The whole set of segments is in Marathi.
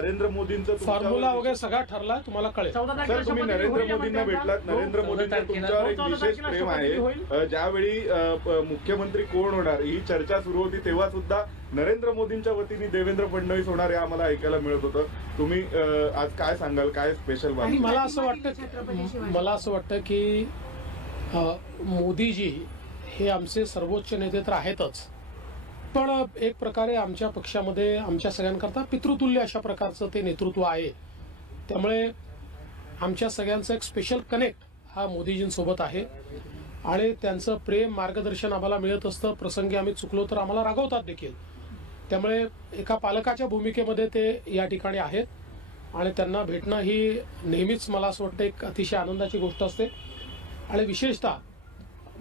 नरेंद्र मोदींचं फॉर्म्युला वगैरे सगळा ठरला तुम्हाला कळेल सर तुम्ही नरेंद्र मोदींना भेटलात नरेंद्र मोदींचं तुमच्यावर एक विशेष प्रेम आहे ज्यावेळी मुख्यमंत्री कोण होणार ही चर्चा सुरू होती तेव्हा सुद्धा नरेंद्र मोदींच्या वतीने देवेंद्र फडणवीस होणार हे आम्हाला ऐकायला मिळत होतं तुम्ही आज काय सांगाल काय स्पेशल मला असं वाटतं मला असं वाटतं की मोदीजी हे आमचे सर्वोच्च नेते तर आहेतच पण एक प्रकारे आमच्या पक्षामध्ये आमच्या सगळ्यांकरता पितृतुल्य अशा प्रकारचं ते नेतृत्व आहे त्यामुळे आमच्या सगळ्यांचं एक स्पेशल कनेक्ट हा मोदीजींसोबत आहे आणि त्यांचं प्रेम मार्गदर्शन आम्हाला मिळत असतं प्रसंगी आम्ही चुकलो तर आम्हाला रागवतात देखील त्यामुळे एका पालकाच्या भूमिकेमध्ये ते या ठिकाणी आहेत आणि त्यांना भेटणं ही नेहमीच मला असं वाटतं एक अतिशय आनंदाची गोष्ट असते आणि विशेषतः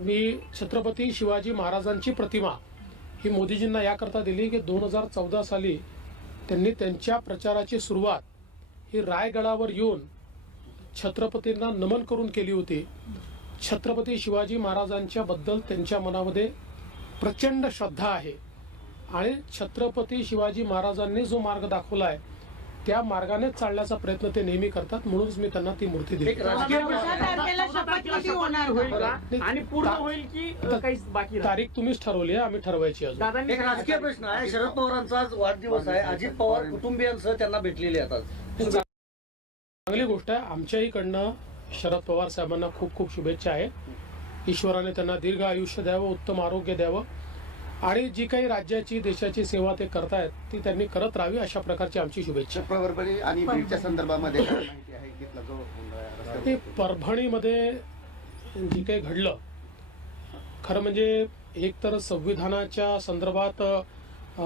मी छत्रपती शिवाजी महाराजांची प्रतिमा ही मोदीजींना याकरता दिली की दोन हजार चौदा साली त्यांनी त्यांच्या प्रचाराची सुरुवात ही रायगडावर येऊन छत्रपतींना नमन करून केली होती छत्रपती शिवाजी महाराजांच्या बद्दल त्यांच्या मनामध्ये प्रचंड श्रद्धा आहे आणि छत्रपती शिवाजी महाराजांनी जो मार्ग दाखवला आहे त्या मार्गानेच चालण्याचा प्रयत्न ते नेहमी करतात म्हणूनच मी त्यांना ती मूर्ती दिली आणि पूर्ण होईल तारीख तुम्हीच ठरवली आहे आम्ही ठरवायची अजून एक राजकीय प्रश्न आहे शरद पवारांचा वाढदिवस आहे अजित पवार कुटुंबियांसह त्यांना भेटलेले आहेत चांगली गोष्ट आहे आमच्याहीकडनं शरद पवार साहेबांना खूप खूप शुभेच्छा आहे ईश्वराने त्यांना दीर्घ आयुष्य द्यावं उत्तम आरोग्य द्यावं आणि जी काही राज्याची देशाची सेवा ते करतायत ती त्यांनी करत राहावी अशा प्रकारची आमची शुभेच्छा परभणी आणि ते परभणीमध्ये जे काही घडलं खरं म्हणजे एक तर संविधानाच्या संदर्भात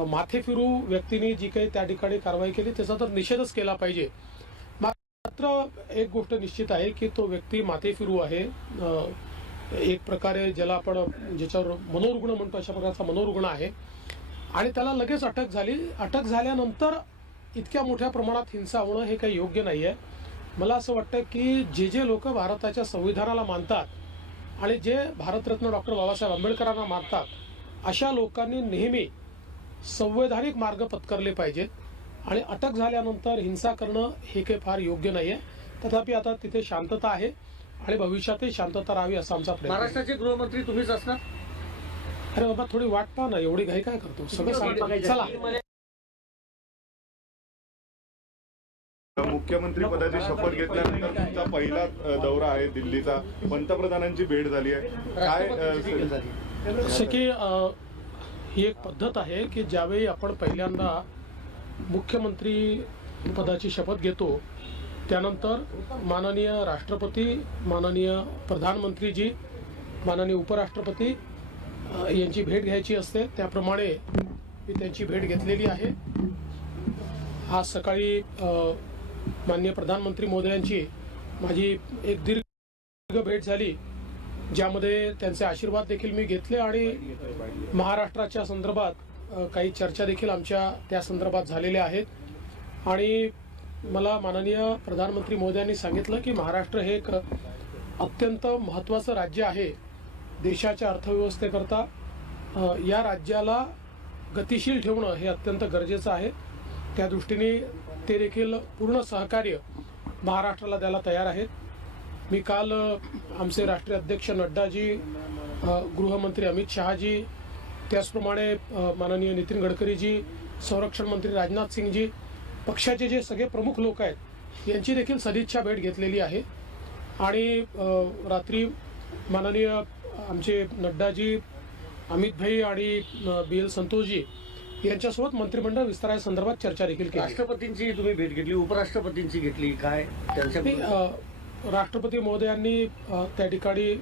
माथेफिरू व्यक्तीने जी काही त्या ठिकाणी कारवाई केली त्याचा तर निषेधच केला पाहिजे मात्र एक गोष्ट निश्चित आहे की तो व्यक्ती माथे फिरू आहे एक प्रकारे ज्याला आपण ज्याच्यावर मनोरुग्ण म्हणतो अशा प्रकारचा मनोरुग्ण आहे आणि त्याला लगेच अटक झाली अटक झाल्यानंतर इतक्या मोठ्या प्रमाणात हिंसा होणं हे काही योग्य नाही आहे मला असं वाटतं की जे जे लोक भारताच्या संविधानाला मानतात आणि जे भारतरत्न डॉक्टर बाबासाहेब आंबेडकरांना मानतात अशा लोकांनी नेहमी संवैधानिक मार्ग पत्करले पाहिजेत आणि अटक झाल्यानंतर हिंसा करणं हे काही फार योग्य नाही आहे तथापि आता तिथे शांतता आहे आणि भविष्यातही शांतता राहावी असा आमचा महाराष्ट्राचे गृहमंत्री तुम्हीच असणार अरे बाबा थोडी वाट पाहा ना एवढी घाई काय करतो सगळं चला मुख्यमंत्री पदाची शपथ घेतल्यानंतर तुमचा पहिला दौरा आहे दिल्लीचा पंतप्रधानांची भेट झाली आहे काय जसं की ही एक पद्धत आहे की ज्यावेळी आपण पहिल्यांदा मुख्यमंत्री पदाची शपथ घेतो त्यानंतर माननीय राष्ट्रपती माननीय प्रधानमंत्रीजी माननीय उपराष्ट्रपती यांची भेट घ्यायची असते त्याप्रमाणे मी त्यांची भेट घेतलेली आहे आज सकाळी माननीय प्रधानमंत्री मोदयांची माझी एक दीर्घ भेट झाली ज्यामध्ये त्यांचे आशीर्वाद देखील मी घेतले आणि महाराष्ट्राच्या संदर्भात काही चर्चा देखील आमच्या त्या संदर्भात झालेल्या आहेत आणि मला माननीय प्रधानमंत्री मोदी सांगितलं की महाराष्ट्र हे एक अत्यंत महत्त्वाचं राज्य आहे देशाच्या अर्थव्यवस्थेकरता या राज्याला गतिशील ठेवणं हे अत्यंत गरजेचं आहे त्या दृष्टीने ते देखील पूर्ण सहकार्य महाराष्ट्राला द्यायला तयार आहेत मी काल आमचे राष्ट्रीय अध्यक्ष नड्डाजी गृहमंत्री अमित शहाजी त्याचप्रमाणे माननीय नितीन गडकरीजी संरक्षण मंत्री राजनाथ सिंगजी पक्षाचे जे सगळे प्रमुख लोक आहेत यांची देखील सदिच्छा भेट घेतलेली आहे आणि रात्री माननीय आमचे नड्डाजी अमित भाई आणि बी एल संतोषजी यांच्यासोबत मंत्रिमंडळ विस्तारासंदर्भात चर्चा देखील केली राष्ट्रपतींची तुम्ही भेट घेतली उपराष्ट्रपतींची घेतली काय त्यांच्या राष्ट्रपती महोदयांनी त्या ठिकाणी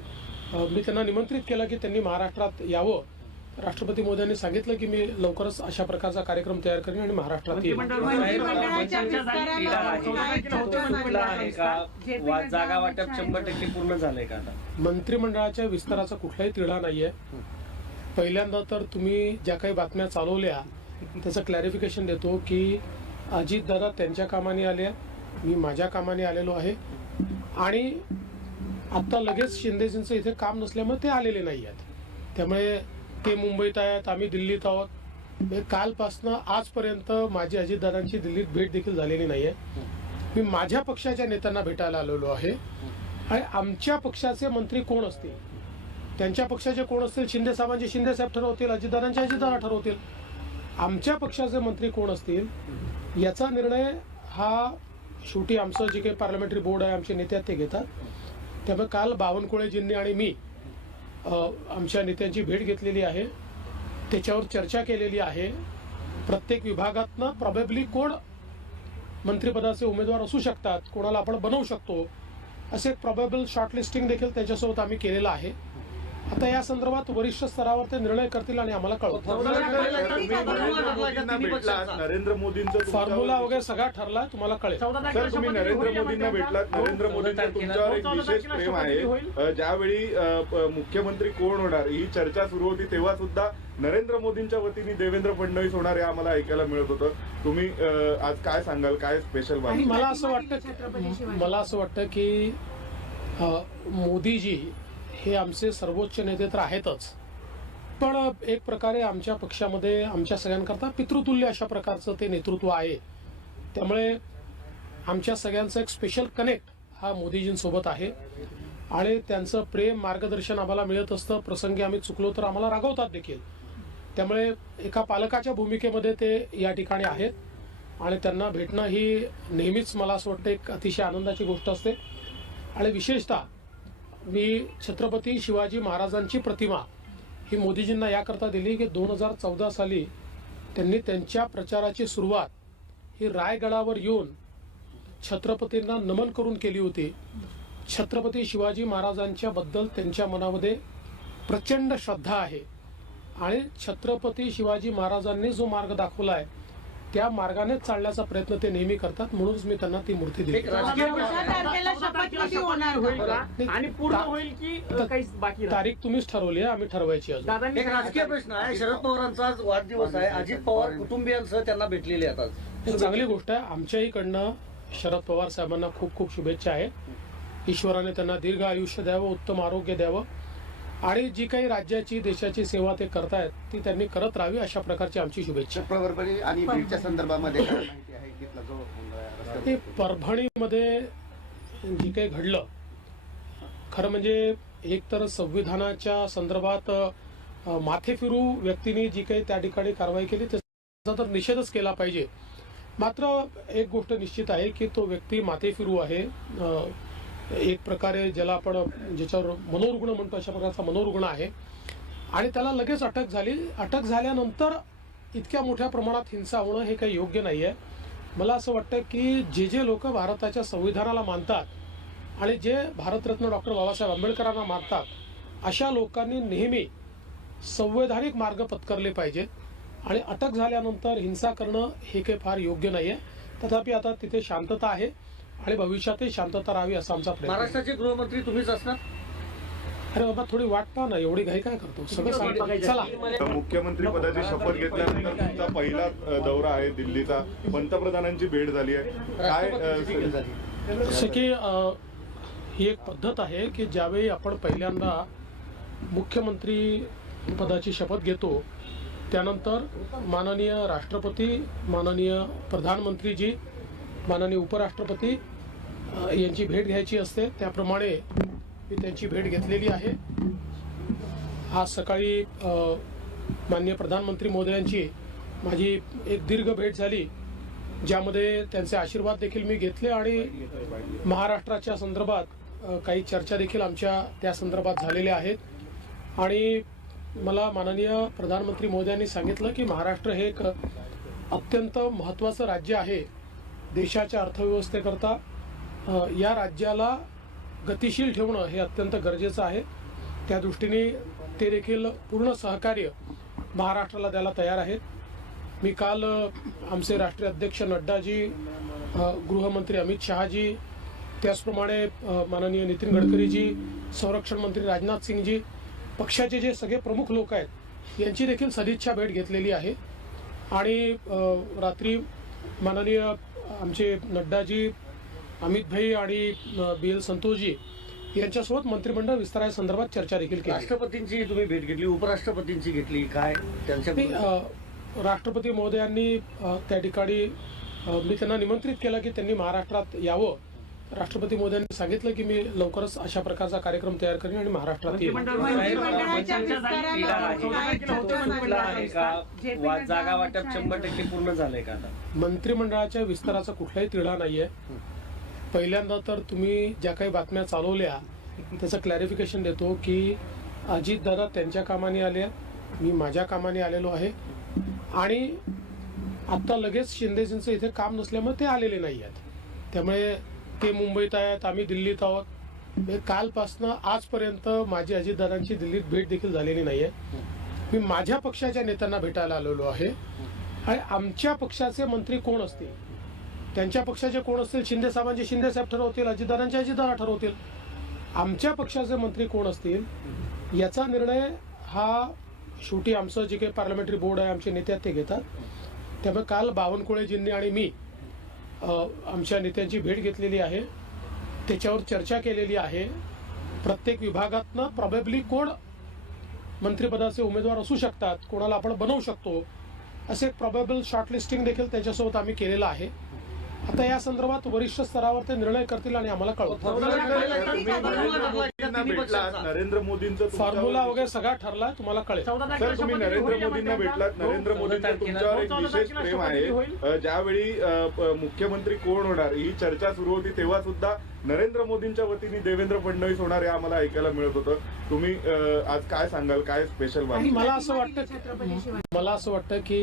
मी त्यांना निमंत्रित केलं की त्यांनी महाराष्ट्रात यावं राष्ट्रपती मोदयांनी सांगितलं की मी लवकरच अशा प्रकारचा कार्यक्रम तयार करेन आणि महाराष्ट्रात येईल जागा वाटप शंभर पूर्ण का मंत्रिमंडळाच्या विस्ताराचा कुठलाही तिढा नाहीये पहिल्यांदा तर तुम्ही ज्या काही बातम्या चालवल्या त्याचं क्लॅरिफिकेशन देतो की अजितदादा त्यांच्या कामाने आले मी माझ्या कामाने आलेलो आहे आणि आता लगेच शिंदेजींचं इथे काम नसल्यामुळे ते आलेले नाही आहेत त्यामुळे ते मुंबईत आहेत आम्ही दिल्लीत आहोत कालपासनं आजपर्यंत माझी अजितदादांची दिल्लीत भेट देखील झालेली नाही आहे मी माझ्या पक्षाच्या नेत्यांना भेटायला आलेलो आहे आणि आमच्या पक्षाचे मंत्री कोण असतील त्यांच्या पक्षाचे कोण असतील शिंदे साहेबांचे शिंदे साहेब ठरवतील अजितदादांचे अजितदादा ठरवतील आमच्या पक्षाचे मंत्री कोण असतील याचा निर्णय हा शेवटी आमचं जे काही पार्लमेंटरी बोर्ड आहे आमचे नेते ते घेतात त्यामुळे काल बावनकुळेजींनी आणि मी आमच्या नेत्यांची भेट घेतलेली आहे त्याच्यावर चर्चा केलेली आहे प्रत्येक विभागातनं प्रॉबेबली कोण मंत्रिपदाचे उमेदवार असू शकतात कोणाला आपण बनवू शकतो असे प्रॉबेबल शॉर्टलिस्टिंग देखील त्याच्यासोबत आम्ही केलेलं आहे आता या संदर्भात वरिष्ठ स्तरावर ते निर्णय करतील आणि आम्हाला कळवतील नरेंद्र मोदींचं फॉर्म्युला वगैरे सगळा ठरला तुम्हाला कळेल सर तुम्ही नरेंद्र मोदींना भेटलात नरेंद्र मोदींचा तुमच्यावर एक विशेष प्रेम आहे ज्यावेळी मुख्यमंत्री कोण होणार ही चर्चा सुरू होती तेव्हा सुद्धा नरेंद्र मोदींच्या वतीने देवेंद्र फडणवीस होणार हे आम्हाला ऐकायला मिळत होतं तुम्ही आज काय सांगाल काय स्पेशल मला असं वाटतं मला असं वाटतं की मोदीजी हे आमचे सर्वोच्च नेते तर आहेतच पण एक प्रकारे आमच्या पक्षामध्ये आमच्या सगळ्यांकरता पितृतुल्य अशा प्रकारचं ते नेतृत्व आहे त्यामुळे आमच्या सगळ्यांचं एक स्पेशल कनेक्ट हा मोदीजींसोबत आहे आणि त्यांचं प्रेम मार्गदर्शन आम्हाला मिळत असतं प्रसंगी आम्ही चुकलो तर आम्हाला रागवतात देखील त्यामुळे एका पालकाच्या भूमिकेमध्ये ते या ठिकाणी आहेत आणि त्यांना भेटणं ही नेहमीच मला असं वाटतं एक अतिशय आनंदाची गोष्ट असते आणि विशेषतः मी छत्रपती शिवाजी महाराजांची प्रतिमा ही मोदीजींना याकरता दिली की दोन हजार चौदा साली त्यांनी त्यांच्या प्रचाराची सुरुवात ही रायगडावर येऊन छत्रपतींना नमन करून केली होती छत्रपती शिवाजी महाराजांच्या बद्दल त्यांच्या मनामध्ये प्रचंड श्रद्धा आहे आणि छत्रपती शिवाजी महाराजांनी जो मार्ग दाखवला आहे त्या मार्गानेच चालण्याचा प्रयत्न ते नेहमी करतात म्हणूनच मी त्यांना ती मूर्ती दिली आणि पूर्ण होईल की काही बाकी तारीख तुम्हीच ठरवली आहे आम्ही ठरवायची अजून एक राजकीय प्रश्न आहे शरद आज वाढदिवस आहे अजित पवार कुटुंबियांसह त्यांना भेटलेले आता चांगली गोष्ट आहे आमच्याही कडनं शरद पवार साहेबांना खूप खूप शुभेच्छा आहे ईश्वराने त्यांना दीर्घ आयुष्य द्यावं उत्तम आरोग्य द्यावं आणि जी काही राज्याची देशाची सेवा ते करतायत ती त्यांनी करत राहावी अशा प्रकारची आमची शुभेच्छा परभणी आणि संदर्भामध्ये ते परभणीमध्ये जे काही घडलं खरं म्हणजे एकतर संविधानाच्या संदर्भात माथे फिरू व्यक्तीने जी काही त्या ठिकाणी कारवाई केली त्याचा तर निषेधच केला पाहिजे मात्र एक गोष्ट निश्चित आहे की तो व्यक्ती माथे फिरू आहे एक प्रकारे ज्याला आपण ज्याच्यावर मनोरुग्ण म्हणतो अशा प्रकारचा मनोरुग्ण आहे आणि त्याला लगेच अटक झाली अटक झाल्यानंतर इतक्या मोठ्या प्रमाणात हिंसा होणं हे काही योग्य नाही आहे मला असं वाटतं की जे जे लोक भारताच्या संविधानाला मानतात आणि जे भारतरत्न डॉक्टर बाबासाहेब आंबेडकरांना मानतात अशा लोकांनी नेहमी संवैधानिक मार्ग पत्करले पाहिजेत आणि अटक झाल्यानंतर हिंसा करणं हे काही फार योग्य नाही आहे तथापि आता तिथे शांतता आहे आणि भविष्यातही शांतता राहावी असा आमचा महाराष्ट्राचे गृहमंत्री तुम्हीच असणार अरे बाबा थोडी वाट पहा ना एवढी घाई काय करतो सगळं मुख्यमंत्री पदाची शपथ घेतल्यानंतर तुमचा पहिला दौरा आहे दिल्लीचा पंतप्रधानांची भेट झाली आहे काय जसं की ही एक पद्धत आहे की ज्यावेळी आपण पहिल्यांदा मुख्यमंत्री पदाची शपथ घेतो त्यानंतर माननीय राष्ट्रपती माननीय प्रधानमंत्रीजी माननीय उपराष्ट्रपती यांची भेट घ्यायची असते त्याप्रमाणे मी त्यांची भेट घेतलेली आहे आज सकाळी माननीय प्रधानमंत्री मोदयांची माझी एक दीर्घ भेट झाली ज्यामध्ये त्यांचे आशीर्वाद देखील मी घेतले आणि महाराष्ट्राच्या संदर्भात काही चर्चा देखील आमच्या त्या संदर्भात झालेल्या आहेत आणि मला माननीय प्रधानमंत्री मोदयांनी सांगितलं की महाराष्ट्र हे एक अत्यंत महत्त्वाचं राज्य आहे देशाच्या अर्थव्यवस्थेकरता या राज्याला गतिशील ठेवणं हे अत्यंत गरजेचं आहे त्या दृष्टीने ते देखील पूर्ण सहकार्य महाराष्ट्राला द्यायला तयार आहेत मी काल आमचे राष्ट्रीय अध्यक्ष नड्डाजी गृहमंत्री अमित शहाजी त्याचप्रमाणे माननीय नितीन गडकरीजी संरक्षण मंत्री राजनाथ सिंगजी पक्षाचे जे सगळे प्रमुख लोक आहेत यांची देखील सदिच्छा भेट घेतलेली आहे आणि रात्री माननीय आमचे नड्डाजी अमित भाई आणि बी एल संतोषजी यांच्यासोबत मंत्रिमंडळ विस्तारासंदर्भात चर्चा देखील केली राष्ट्रपतींची तुम्ही भेट घेतली उपराष्ट्रपतींची घेतली काय त्यांच्या राष्ट्रपती महोदयांनी त्या ठिकाणी मी त्यांना निमंत्रित केलं की त्यांनी महाराष्ट्रात यावं राष्ट्रपती मोदयांनी सांगितलं की मी लवकरच अशा प्रकारचा कार्यक्रम तयार करेन आणि महाराष्ट्रात जागा वाटप शंभर टक्के पूर्ण झालंय का मंत्रिमंडळाच्या विस्ताराचा कुठलाही तिढा नाहीये पहिल्यांदा तर तुम्ही ज्या काही बातम्या चालवल्या त्याचं क्लॅरिफिकेशन देतो की अजितदादा त्यांच्या कामाने आले मी माझ्या कामाने आलेलो आहे आणि आता लगेच शिंदेजींचं इथे काम नसल्यामुळे ते आलेले नाही आहेत त्यामुळे ते मुंबईत आहेत आम्ही दिल्लीत आहोत कालपासनं आजपर्यंत माझी अजितदादांची दिल्लीत भेट देखील झालेली नाही आहे मी माझ्या पक्षाच्या नेत्यांना भेटायला आलेलो आहे आणि आमच्या पक्षाचे मंत्री कोण असतील त्यांच्या पक्षाचे कोण असतील शिंदे साहेबांचे शिंदे साहेब ठरवतील अजितदारांचे अजितदारा ठरवतील आमच्या पक्षाचे मंत्री कोण असतील याचा निर्णय हा शेवटी आमचं जे काही पार्लमेंटरी बोर्ड आहे आमचे नेते ते घेतात त्यामुळे काल बावनकुळेजींनी आणि मी आमच्या नेत्यांची भेट घेतलेली आहे त्याच्यावर चर्चा केलेली आहे प्रत्येक विभागातनं प्रॉबेबली कोण मंत्रिपदाचे उमेदवार असू शकतात कोणाला आपण बनवू शकतो असे प्रॉबेबल शॉर्टलिस्टिंग देखील त्याच्यासोबत आम्ही केलेलं आहे आता या संदर्भात वरिष्ठ स्तरावर ते निर्णय करतील आणि आम्हाला कळवतील नरेंद्र मोदींचं फॉर्म्युला वगैरे सगळा ठरला तुम्हाला कळेल सर तुम्ही नरेंद्र मोदींना भेटलात नरेंद्र मोदींच्या तुमच्यावर एक विशेष प्रेम आहे ज्यावेळी मुख्यमंत्री कोण होणार ही चर्चा सुरू होती तेव्हा सुद्धा नरेंद्र मोदींच्या वतीने देवेंद्र फडणवीस होणार हे आम्हाला ऐकायला मिळत होतं तुम्ही आज काय सांगाल काय स्पेशल मला असं वाटतं मला असं वाटतं की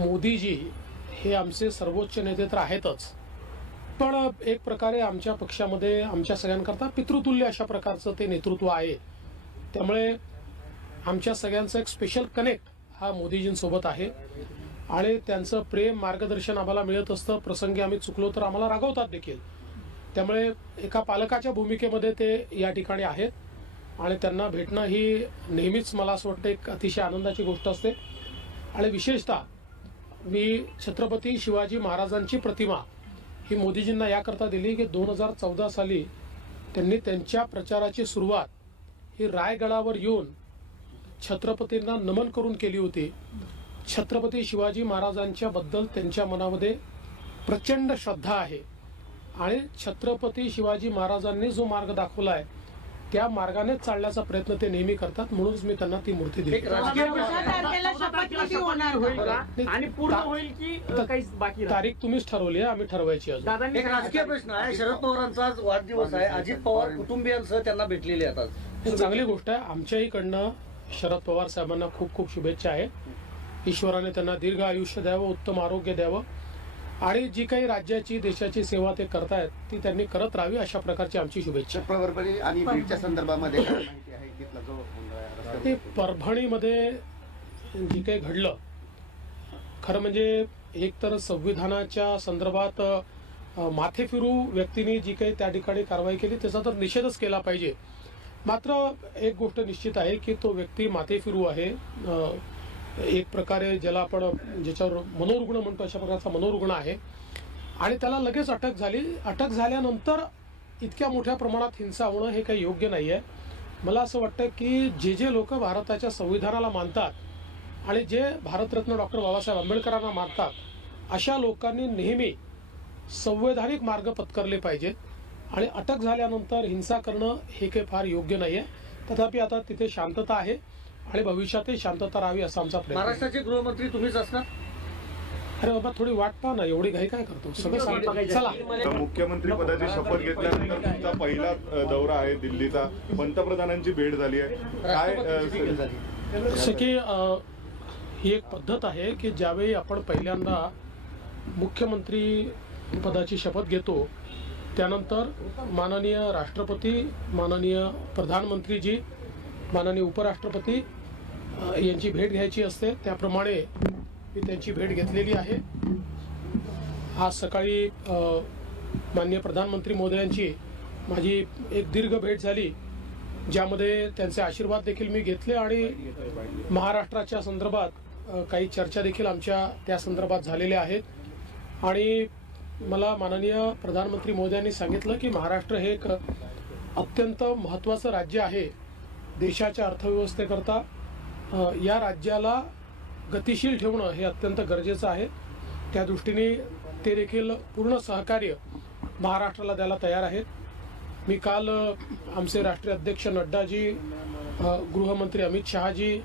मोदीजी हे आमचे सर्वोच्च नेते तर आहेतच पण एक प्रकारे आमच्या पक्षामध्ये आमच्या सगळ्यांकरता पितृतुल्य अशा प्रकारचं ते नेतृत्व आहे त्यामुळे आमच्या सगळ्यांचं एक स्पेशल कनेक्ट हा मोदीजींसोबत आहे आणि त्यांचं प्रेम मार्गदर्शन आम्हाला मिळत असतं प्रसंगी आम्ही चुकलो तर आम्हाला रागवतात देखील त्यामुळे एका पालकाच्या भूमिकेमध्ये ते या ठिकाणी आहेत आणि त्यांना भेटणं ही नेहमीच मला असं वाटतं एक अतिशय आनंदाची गोष्ट असते आणि विशेषतः मी छत्रपती शिवाजी महाराजांची प्रतिमा ही मोदीजींना याकरता दिली की दोन हजार चौदा साली त्यांनी त्यांच्या प्रचाराची सुरुवात ही रायगडावर येऊन छत्रपतींना नमन करून केली होती छत्रपती शिवाजी महाराजांच्या बद्दल त्यांच्या मनामध्ये प्रचंड श्रद्धा आहे आणि छत्रपती शिवाजी महाराजांनी जो मार्ग दाखवला आहे त्या मार्गानेच चालण्याचा प्रयत्न ते नेहमी करतात म्हणूनच मी त्यांना ती मूर्ती दिली आणि पूर्ण होईल तारीख तुम्हीच ठरवली आहे आम्ही ठरवायची अजून एक राजकीय प्रश्न आहे शरद पवारांचा वाढदिवस आहे अजित पवार कुटुंबियांसह त्यांना भेटलेले येतात चांगली गोष्ट आहे कडनं शरद पवार साहेबांना खूप खूप शुभेच्छा आहे ईश्वराने त्यांना दीर्घ आयुष्य द्यावं उत्तम आरोग्य द्यावं आणि जी काही राज्याची देशाची सेवा ते करतायत ती त्यांनी करत राहावी अशा प्रकारची आमची शुभेच्छा परभणी आणि संदर्भामध्ये ते परभणीमध्ये जे काही घडलं खरं म्हणजे एक तर संविधानाच्या संदर्भात माथे फिरू व्यक्तीने जी काही त्या ठिकाणी कारवाई केली त्याचा तर निषेधच केला पाहिजे मात्र एक गोष्ट निश्चित आहे की तो व्यक्ती माथे फिरू आहे एक प्रकारे ज्याला आपण ज्याच्यावर मनोरुग्ण म्हणतो अशा प्रकारचा मनोरुग्ण आहे आणि त्याला लगेच अटक झाली अटक झाल्यानंतर इतक्या मोठ्या प्रमाणात हिंसा होणं हे काही योग्य नाही आहे मला असं वाटतं की जे जे लोक भारताच्या संविधानाला मानतात आणि जे भारतरत्न डॉक्टर बाबासाहेब आंबेडकरांना मानतात अशा लोकांनी नेहमी संवैधानिक मार्ग पत्करले पाहिजेत आणि अटक झाल्यानंतर हिंसा करणं हे काही फार योग्य नाही आहे तथापि आता तिथे शांतता आहे आणि भविष्यातही शांतता राहावी असा आमचा प्रयत्न महाराष्ट्राचे गृहमंत्री तुम्हीच असणार अरे बाबा थोडी वाट पाहा ना एवढी घाई काय करतो सगळं चला मुख्यमंत्री पदाची शपथ घेतल्यानंतर तुमचा पहिला दौरा आहे दिल्लीचा पंतप्रधानांची भेट झाली आहे काय जसं की ही एक पद्धत आहे की ज्यावेळी आपण पहिल्यांदा मुख्यमंत्री पदाची शपथ घेतो त्यानंतर माननीय राष्ट्रपती माननीय प्रधानमंत्रीजी माननीय उपराष्ट्रपती यांची भेट घ्यायची असते त्याप्रमाणे मी त्यांची भेट घेतलेली आहे आज सकाळी माननीय प्रधानमंत्री मोदयांची माझी एक दीर्घ भेट झाली ज्यामध्ये त्यांचे आशीर्वाद देखील मी घेतले आणि महाराष्ट्राच्या संदर्भात काही चर्चा देखील आमच्या त्या संदर्भात झालेल्या आहेत आणि मला माननीय प्रधानमंत्री मोदयांनी सांगितलं की महाराष्ट्र हे एक अत्यंत महत्त्वाचं राज्य आहे देशाच्या अर्थव्यवस्थेकरता या राज्याला गतिशील ठेवणं हे अत्यंत गरजेचं आहे त्या दृष्टीने ते देखील पूर्ण सहकार्य महाराष्ट्राला द्यायला तयार आहेत मी काल आमचे राष्ट्रीय अध्यक्ष नड्डाजी गृहमंत्री अमित शहाजी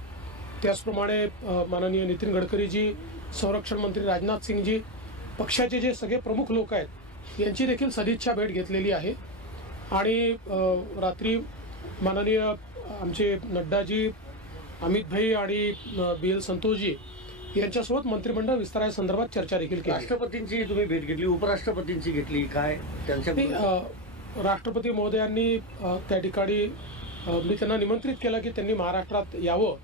त्याचप्रमाणे माननीय नितीन गडकरीजी संरक्षण मंत्री राजनाथ सिंगजी पक्षाचे जे सगळे प्रमुख लोक आहेत यांची देखील सदिच्छा भेट घेतलेली आहे आणि रात्री माननीय आमचे नड्डाजी अमित भाई आणि बी एल संतोषजी यांच्यासोबत मंत्रिमंडळ विस्तारासंदर्भात चर्चा देखील केली राष्ट्रपतींची तुम्ही भेट घेतली उपराष्ट्रपतींची घेतली काय त्यांच्या राष्ट्रपती महोदयांनी त्या ठिकाणी मी त्यांना निमंत्रित केलं की त्यांनी महाराष्ट्रात यावं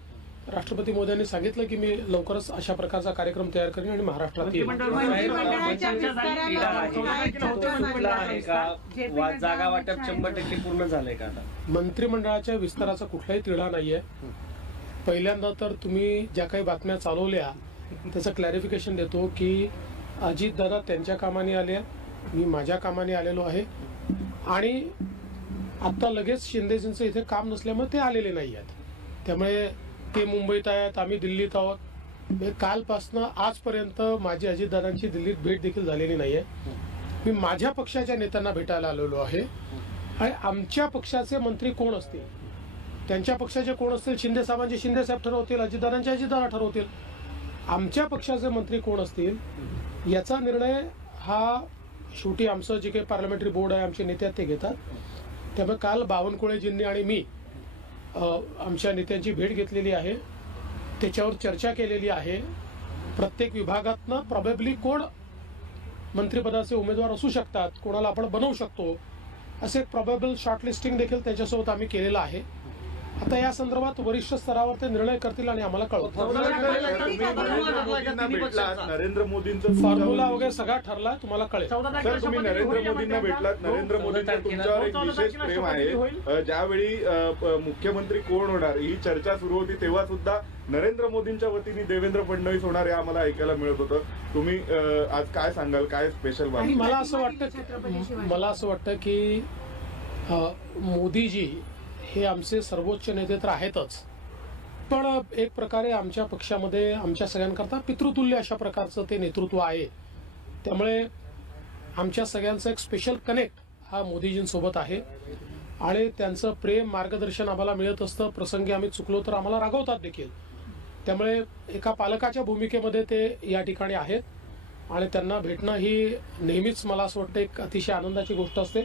राष्ट्रपती मोदयांनी सांगितलं की मी लवकरच अशा प्रकारचा कार्यक्रम तयार करेन आणि महाराष्ट्रात का मंत्रिमंडळाच्या विस्ताराचा कुठलाही तिढा नाहीये पहिल्यांदा तर तुम्ही ज्या काही बातम्या चालवल्या त्याचं क्लॅरिफिकेशन देतो की अजितदादा त्यांच्या कामाने आले मी माझ्या कामाने आलेलो आहे आणि आत्ता लगेच शिंदेजींचं इथे काम नसल्यामुळे ते आलेले नाही आहेत त्यामुळे ते मुंबईत आहेत आम्ही दिल्लीत आहोत कालपासनं आजपर्यंत माझी अजितदादांची दिल्लीत भेट देखील झालेली नाही आहे मी माझ्या पक्षाच्या नेत्यांना भेटायला आलेलो आहे आणि आमच्या पक्षाचे मंत्री कोण असतील त्यांच्या पक्षाचे कोण असतील शिंदे साहेबांचे शिंदे साहेब ठरवतील अजितदारांचे अजितदारा ठरवतील आमच्या पक्षाचे मंत्री कोण असतील याचा निर्णय हा शेवटी आमचं जे काही पार्लमेंटरी बोर्ड आहे आमचे नेते ते घेतात त्यामुळे काल बावनकुळेजींनी आणि मी आमच्या नेत्यांची भेट घेतलेली आहे त्याच्यावर चर्चा केलेली आहे प्रत्येक विभागातनं प्रॉबेबली कोण मंत्रिपदाचे उमेदवार असू शकतात कोणाला आपण बनवू शकतो असे प्रॉबेबल शॉर्टलिस्टिंग देखील त्याच्यासोबत आम्ही केलेलं आहे आता या संदर्भात वरिष्ठ स्तरावर ते निर्णय करतील आणि आम्हाला कळवतील नरेंद्र मोदींचं फॉर्म्युला वगैरे सगळा ठरला तुम्हाला कळेल सर तुम्ही नरेंद्र मोदींना भेटलात हो. नरेंद्र मोदींचा तुमच्यावर एक विशेष प्रेम आहे ज्यावेळी मुख्यमंत्री कोण होणार ही चर्चा सुरू होती तेव्हा सुद्धा नरेंद्र मोदींच्या वतीने देवेंद्र फडणवीस होणार हे आम्हाला ऐकायला मिळत होतं तुम्ही आज काय सांगाल काय स्पेशल मला असं वाटतं मला असं वाटतं की मोदीजी हे आमचे सर्वोच्च नेते तर आहेतच पण एक प्रकारे आमच्या पक्षामध्ये आमच्या सगळ्यांकरता पितृतुल्य अशा प्रकारचं ते नेतृत्व आहे त्यामुळे आमच्या सगळ्यांचं एक स्पेशल कनेक्ट हा मोदीजींसोबत आहे आणि त्यांचं प्रेम मार्गदर्शन आम्हाला मिळत असतं प्रसंगी आम्ही चुकलो तर आम्हाला रागवतात देखील त्यामुळे एका पालकाच्या भूमिकेमध्ये ते या ठिकाणी आहेत आणि त्यांना भेटणं ही नेहमीच मला असं वाटतं एक अतिशय आनंदाची गोष्ट असते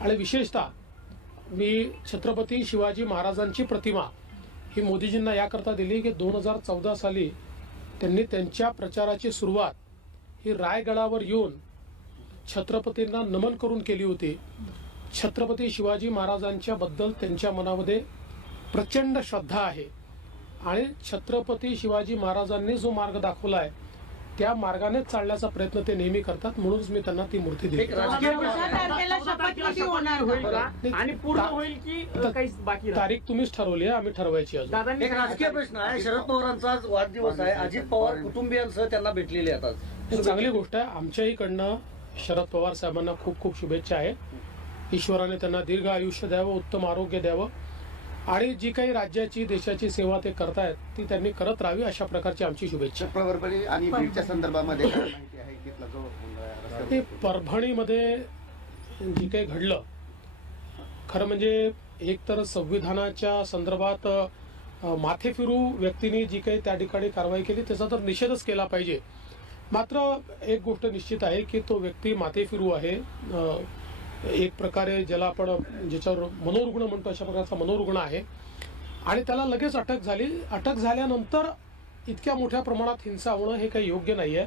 आणि विशेषतः मी छत्रपती शिवाजी महाराजांची प्रतिमा ही मोदीजींना याकरता दिली की दोन हजार चौदा साली त्यांनी त्यांच्या प्रचाराची सुरुवात ही रायगडावर येऊन छत्रपतींना नमन करून केली होती छत्रपती शिवाजी महाराजांच्याबद्दल त्यांच्या मनामध्ये प्रचंड श्रद्धा आहे आणि छत्रपती शिवाजी महाराजांनी जो मार्ग दाखवला आहे त्या मार्गानेच चालण्याचा प्रयत्न ते नेहमी करतात म्हणूनच मी त्यांना ती मूर्ती दिली आणि पूर्ण होईल की बाकी तारीख तुम्हीच ठरवली आहे आम्ही ठरवायची अजून एक राजकीय प्रश्न आहे शरद पवारांचा वाढदिवस आहे अजित पवार कुटुंबियांसह त्यांना भेटलेले येतात चांगली गोष्ट आहे आमच्याही कडनं शरद पवार साहेबांना खूप खूप शुभेच्छा आहे ईश्वराने त्यांना दीर्घ आयुष्य द्यावं उत्तम आरोग्य द्यावं आणि जी काही राज्याची देशाची सेवा ते करतायत ती त्यांनी करत राहावी अशा प्रकारची आमची शुभेच्छा परभणी आणि ते परभणीमध्ये जे काही घडलं खरं म्हणजे एक तर संविधानाच्या संदर्भात माथेफिरू व्यक्तीने जी काही त्या ठिकाणी कारवाई केली त्याचा तर निषेधच केला पाहिजे मात्र एक गोष्ट निश्चित आहे की तो व्यक्ती माथे फिरू आहे एक प्रकारे ज्याला आपण ज्याच्यावर मनोरुग्ण म्हणतो अशा प्रकारचा मनोरुग्ण आहे आणि त्याला लगेच अटक झाली अटक झाल्यानंतर इतक्या मोठ्या प्रमाणात हिंसा होणं हे काही योग्य नाही आहे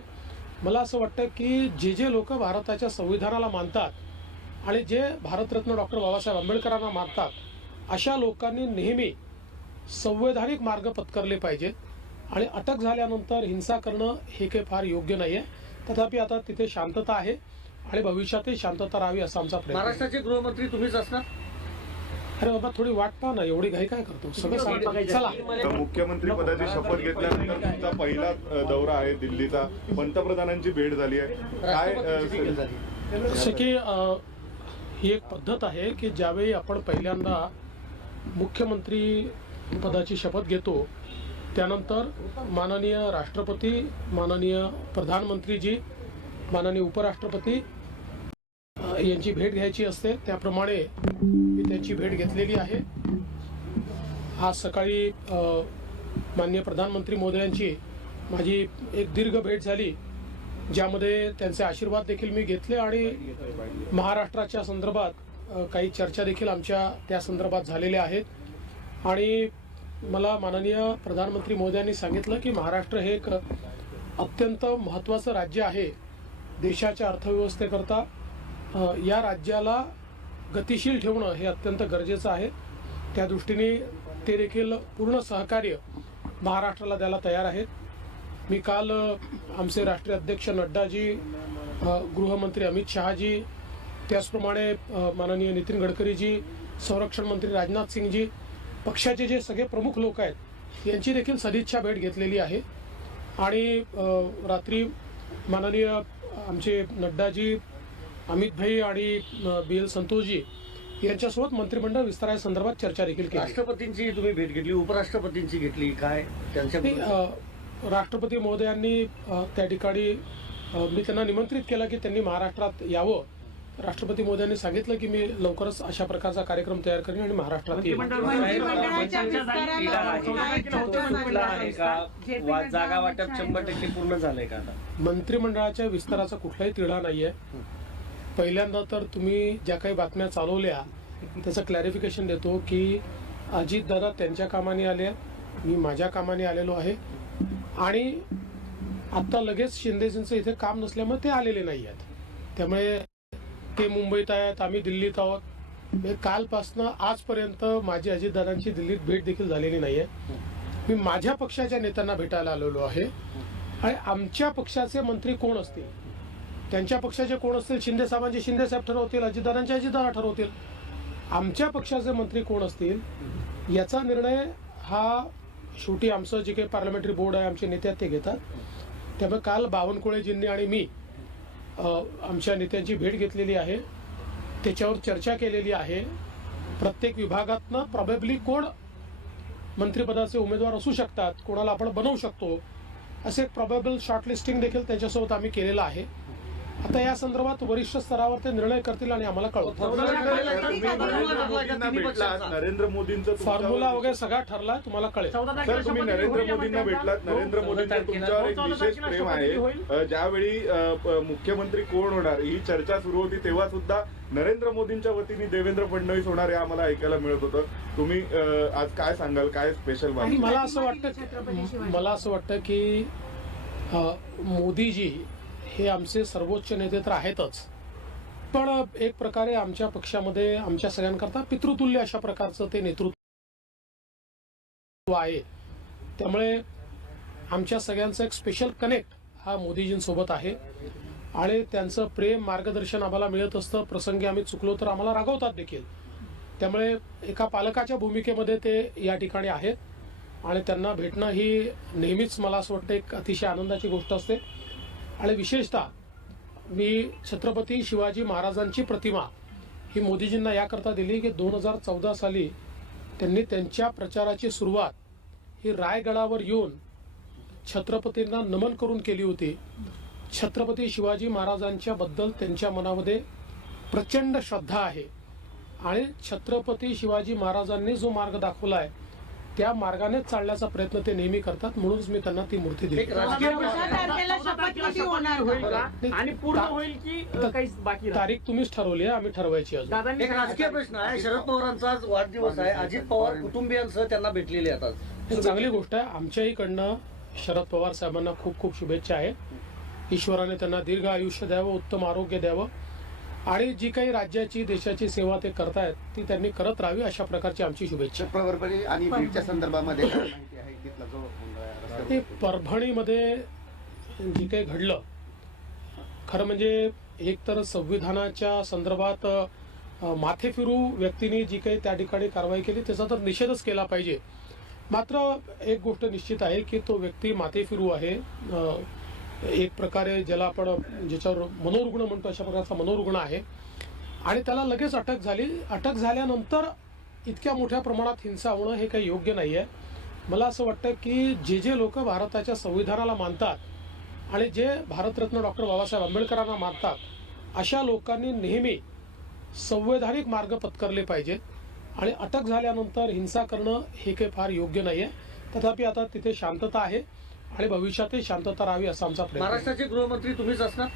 मला असं वाटतं की जे जे लोक भारताच्या संविधानाला मानतात आणि जे भारतरत्न डॉक्टर बाबासाहेब आंबेडकरांना मानतात अशा लोकांनी नेहमी संवैधानिक मार्ग पत्करले पाहिजेत आणि अटक झाल्यानंतर हिंसा करणं हे काही फार योग्य नाही आहे तथापि आता तिथे शांतता आहे आणि भविष्यातही शांतता राहावी असा आमचा प्रयत्न महाराष्ट्राचे गृहमंत्री तुम्हीच असणार अरे बाबा थोडी वाट पाहा ना एवढी घाई काय करतो सगळं मुख्यमंत्री पदाची शपथ घेतल्यानंतर तुमचा पहिला दौरा आहे दिल्लीचा पंतप्रधानांची भेट झाली आहे काय जसं की ही एक पद्धत आहे की ज्यावेळी आपण पहिल्यांदा मुख्यमंत्री पदाची शपथ घेतो त्यानंतर माननीय राष्ट्रपती माननीय प्रधानमंत्रीजी माननीय उपराष्ट्रपती यांची भेट घ्यायची असते त्याप्रमाणे मी त्यांची भेट घेतलेली आहे आज सकाळी माननीय प्रधानमंत्री मोदयांची माझी एक दीर्घ भेट झाली ज्यामध्ये त्यांचे आशीर्वाद देखील मी घेतले आणि महाराष्ट्राच्या संदर्भात काही चर्चा देखील आमच्या त्या संदर्भात झालेल्या आहेत आणि मला माननीय प्रधानमंत्री मोदयांनी सांगितलं की महाराष्ट्र हे एक अत्यंत महत्त्वाचं राज्य आहे देशाच्या अर्थव्यवस्थेकरता या राज्याला गतिशील ठेवणं हे अत्यंत गरजेचं आहे त्या दृष्टीने ते देखील पूर्ण सहकार्य महाराष्ट्राला द्यायला तयार आहेत मी काल आमचे राष्ट्रीय अध्यक्ष नड्डाजी गृहमंत्री अमित शहाजी त्याचप्रमाणे माननीय नितीन गडकरीजी संरक्षण मंत्री राजनाथ सिंगजी पक्षाचे जे सगळे प्रमुख लोक आहेत यांची देखील सदिच्छा भेट घेतलेली आहे आणि रात्री माननीय आमचे नड्डाजी अमित भाई आणि बी एल संतोषजी यांच्यासोबत मंत्रिमंडळ संदर्भात चर्चा देखील केली राष्ट्रपतींची तुम्ही भेट घेतली उपराष्ट्रपतींची घेतली काय त्यांच्या राष्ट्रपती महोदयांनी त्या ठिकाणी मी त्यांना निमंत्रित केलं की त्यांनी महाराष्ट्रात यावं राष्ट्रपती मोदयांनी सांगितलं की मी लवकरच अशा प्रकारचा कार्यक्रम तयार करेन आणि महाराष्ट्रात जागा वाटप शंभर टक्के पूर्ण झालंय का मंत्रिमंडळाच्या विस्ताराचा कुठलाही तिढा नाहीये पहिल्यांदा तर तुम्ही ज्या काही बातम्या चालवल्या त्याचं क्लॅरिफिकेशन देतो की अजितदादा त्यांच्या कामाने आले मी माझ्या कामाने आलेलो आहे आणि आता लगेच शिंदेजींचं इथे काम नसल्यामुळे ते आलेले नाही आहेत त्यामुळे ते मुंबईत आहेत आम्ही दिल्लीत आहोत कालपासनं आजपर्यंत माझी अजितदादांची दिल्लीत भेट देखील झालेली नाही आहे मी माझ्या पक्षाच्या नेत्यांना भेटायला आलेलो आहे आणि आमच्या पक्षाचे मंत्री कोण असतील त्यांच्या पक्षाचे कोण असतील शिंदे साहेबांचे शिंदे साहेब ठरवतील अजितदारांचे अजितदारा ठरवतील आमच्या पक्षाचे मंत्री कोण असतील याचा निर्णय हा शेवटी आमचं जे काही पार्लमेंटरी बोर्ड आहे आमचे नेते ते घेतात त्यामुळे काल बावनकुळेजींनी आणि मी आमच्या नेत्यांची भेट घेतलेली आहे त्याच्यावर चर्चा केलेली आहे प्रत्येक विभागातनं प्रॉबेबली कोण मंत्रिपदाचे उमेदवार असू शकतात कोणाला आपण बनवू शकतो असे प्रॉबेबल शॉर्टलिस्टिंग देखील त्यांच्यासोबत आम्ही केलेलं आहे आता या संदर्भात वरिष्ठ स्तरावर ते निर्णय करतील आणि आम्हाला कळवत नरेंद्र मोदींचा फॉर्म्युला वगैरे सगळा ठरला तुम्हाला कळेल सर तुम्ही नरेंद्र मोदींना भेटलात हो, नरेंद्र मोदींचा तुमच्यावर हो, एक विशेष प्रेम आहे ज्यावेळी मुख्यमंत्री कोण होणार ही चर्चा सुरू होती तेव्हा सुद्धा नरेंद्र मोदींच्या वतीने देवेंद्र फडणवीस होणार हे आम्हाला ऐकायला मिळत होतं तुम्ही आज काय सांगाल काय स्पेशल मला असं वाटतं मला असं वाटतं की मोदीजी हे आमचे सर्वोच्च नेते तर आहेतच पण एक प्रकारे आमच्या पक्षामध्ये आमच्या सगळ्यांकरता पितृतुल्य अशा प्रकारचं ते नेतृत्व आहे त्यामुळे आमच्या सगळ्यांचं एक स्पेशल कनेक्ट हा मोदीजींसोबत आहे आणि त्यांचं प्रेम मार्गदर्शन आम्हाला मिळत असतं प्रसंगी आम्ही चुकलो तर आम्हाला रागवतात देखील त्यामुळे एका पालकाच्या भूमिकेमध्ये ते या ठिकाणी आहेत आणि त्यांना भेटणं ही नेहमीच मला असं वाटतं एक अतिशय आनंदाची गोष्ट असते आणि विशेषतः मी छत्रपती शिवाजी महाराजांची प्रतिमा ही मोदीजींना याकरता दिली की दोन हजार चौदा साली त्यांनी त्यांच्या प्रचाराची सुरुवात ही रायगडावर येऊन छत्रपतींना नमन करून केली होती छत्रपती शिवाजी महाराजांच्याबद्दल त्यांच्या मनामध्ये प्रचंड श्रद्धा आहे आणि छत्रपती शिवाजी महाराजांनी जो मार्ग दाखवला आहे त्या मार्गाने चालण्याचा प्रयत्न ते नेहमी करतात म्हणूनच मी त्यांना ती मूर्ती दिली आणि पूर्ण होईल की काही बाकी तारीख तुम्हीच ठरवली आम्ही ठरवायची अजून एक राजकीय प्रश्न आहे शरद पवारांचा वाढदिवस आहे अजित पवार कुटुंबियांसह त्यांना भेटलेले आता चांगली गोष्ट आहे आमच्याही कडनं शरद पवार साहेबांना खूप खूप शुभेच्छा आहे ईश्वराने त्यांना दीर्घ आयुष्य द्यावं उत्तम आरोग्य द्यावं आणि जी काही राज्याची देशाची सेवा ते करतायत ती त्यांनी करत राहावी अशा प्रकारची आमची शुभेच्छा परभणी आणि संदर्भामध्ये ते परभणीमध्ये जे काही घडलं खरं म्हणजे एक तर संविधानाच्या संदर्भात माथेफिरू व्यक्तीने जी काही त्या ठिकाणी कारवाई केली त्याचा तर निषेधच केला पाहिजे मात्र एक गोष्ट निश्चित आहे की तो व्यक्ती माथे फिरू आहे एक प्रकारे ज्याला आपण ज्याच्यावर मनोरुग्ण म्हणतो अशा प्रकारचा मनोरुग्ण आहे आणि त्याला लगेच अटक झाली अटक झाल्यानंतर इतक्या मोठ्या प्रमाणात हिंसा होणं हे काही योग्य नाही आहे मला असं वाटतं की जे जे लोक भारताच्या संविधानाला मानतात आणि जे भारतरत्न डॉक्टर बाबासाहेब आंबेडकरांना मानतात अशा लोकांनी नेहमी संवैधानिक मार्ग पत्करले पाहिजेत आणि अटक झाल्यानंतर हिंसा करणं हे काही फार योग्य नाही आहे तथापि आता तिथे शांतता आहे आणि भविष्यातही शांतता राहावी असा आमचा महाराष्ट्राचे गृहमंत्री तुम्हीच असणार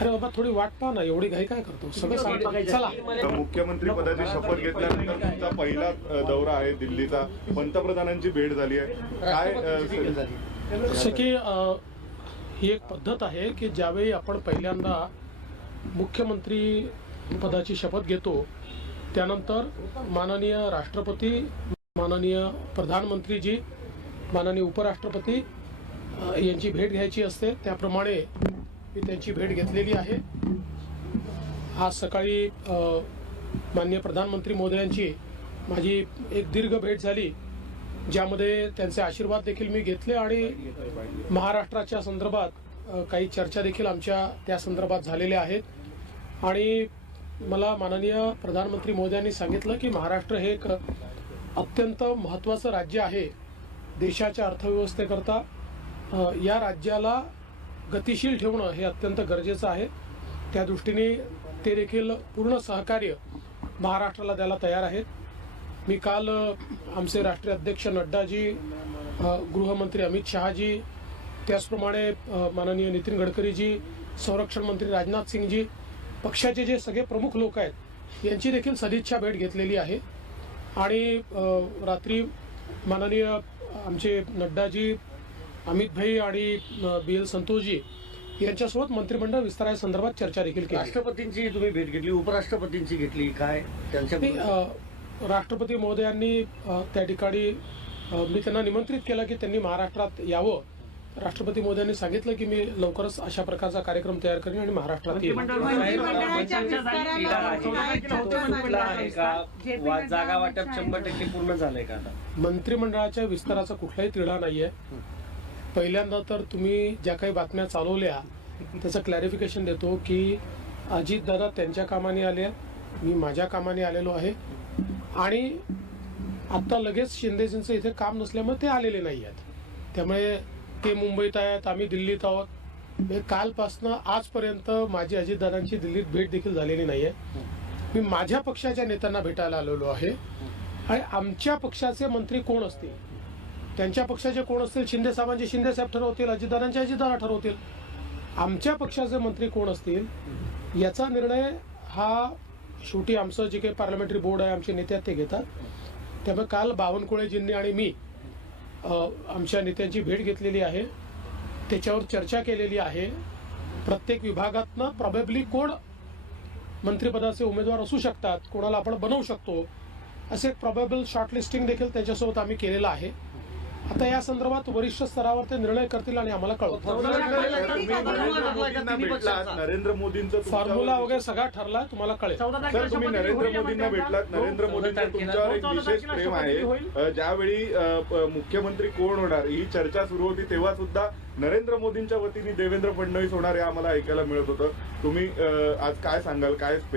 अरे बाबा थोडी वाट पाहा ना एवढी घाई काय करतो सगळं सांगतो चला मुख्यमंत्री पदाची शपथ घेतल्यानंतर तुमचा पहिला दौरा आहे दिल्लीचा पंतप्रधानांची भेट झाली आहे काय जसं की ही एक पद्धत आहे की ज्यावेळी आपण पहिल्यांदा मुख्यमंत्री पदाची शपथ घेतो त्यानंतर माननीय राष्ट्रपती माननीय प्रधानमंत्रीजी माननीय उपराष्ट्रपती यांची भेट घ्यायची असते त्याप्रमाणे मी त्यांची भेट घेतलेली आहे आज सकाळी माननीय प्रधानमंत्री मोदयांची माझी एक दीर्घ भेट झाली ज्यामध्ये त्यांचे आशीर्वाद देखील मी घेतले आणि महाराष्ट्राच्या संदर्भात काही चर्चा देखील आमच्या त्या संदर्भात झालेल्या आहेत आणि मला माननीय प्रधानमंत्री मोदी सांगितलं की महाराष्ट्र हे एक अत्यंत महत्त्वाचं राज्य आहे देशाच्या अर्थव्यवस्थेकरता या राज्याला गतिशील ठेवणं हे अत्यंत गरजेचं आहे त्या दृष्टीने ते देखील पूर्ण सहकार्य महाराष्ट्राला द्यायला तयार आहेत मी काल आमचे राष्ट्रीय अध्यक्ष नड्डाजी गृहमंत्री अमित शहाजी त्याचप्रमाणे माननीय नितीन गडकरीजी संरक्षण मंत्री राजनाथ सिंगजी पक्षाचे जे सगळे प्रमुख लोक आहेत यांची देखील सदिच्छा भेट घेतलेली आहे आणि रात्री माननीय आमचे नड्डाजी अमित भाई आणि बी एल संतोषजी यांच्यासोबत मंत्रिमंडळ विस्तारासंदर्भात चर्चा देखील केली राष्ट्रपतींची तुम्ही भेट घेतली उपराष्ट्रपतींची घेतली काय त्यांच्या राष्ट्रपती महोदयांनी त्या ठिकाणी मी त्यांना निमंत्रित केलं की त्यांनी महाराष्ट्रात यावं राष्ट्रपती मोद्यांनी सांगितलं की मी लवकरच अशा प्रकारचा कार्यक्रम तयार करेन आणि महाराष्ट्रात जागा वाटप शंभर टक्के पूर्ण झालंय का मंत्रिमंडळाच्या विस्ताराचा कुठलाही तिढा नाहीये पहिल्यांदा तर तुम्ही ज्या काही बातम्या चालवल्या त्याचं क्लॅरिफिकेशन देतो की अजितदादा त्यांच्या कामाने आले मी माझ्या कामाने आलेलो आहे आणि आता लगेच शिंदेजींचं इथे काम नसल्यामुळे ते आलेले नाही आहेत त्यामुळे ते मुंबईत आहेत आम्ही दिल्लीत आहोत कालपासनं आजपर्यंत माझी अजितदादांची दिल्लीत भेट देखील झालेली नाहीये मी माझ्या पक्षाच्या नेत्यांना भेटायला आलेलो आहे आणि आमच्या पक्षाचे मंत्री कोण असतील त्यांच्या पक्षाचे कोण असतील शिंदे साहेबांचे शिंदे साहेब ठरवतील अजितदादांचे अजितदादा ठरवतील आमच्या पक्षाचे मंत्री कोण असतील याचा निर्णय हा शेवटी आमचं जे काही पार्लमेंटरी बोर्ड आहे आमचे नेते ते घेतात त्यामुळे काल बावनकुळेजींनी आणि मी आमच्या नेत्यांची भेट घेतलेली आहे त्याच्यावर चर्चा केलेली आहे प्रत्येक विभागातनं प्रॉबेबली कोण मंत्रिपदाचे उमेदवार असू शकतात कोणाला आपण बनवू शकतो असे प्रॉबेबल शॉर्टलिस्टिंग देखील त्याच्यासोबत आम्ही केलेलं आहे आता या संदर्भात वरिष्ठ स्तरावर ते निर्णय करतील आणि आम्हाला कळवत नरेंद्र मोदींचा फॉर्म्युला वगैरे सगळा ठरला तुम्हाला कळेल सर तुम्ही नरेंद्र मोदींना भेटलात नरेंद्र मोदी तुमच्यावर एक विशेष प्रेम आहे ज्यावेळी मुख्यमंत्री कोण होणार ही चर्चा सुरू होती तेव्हा सुद्धा नरेंद्र मोदींच्या वतीने देवेंद्र फडणवीस होणार हे आम्हाला ऐकायला मिळत होतं तुम्ही आज काय सांगाल काय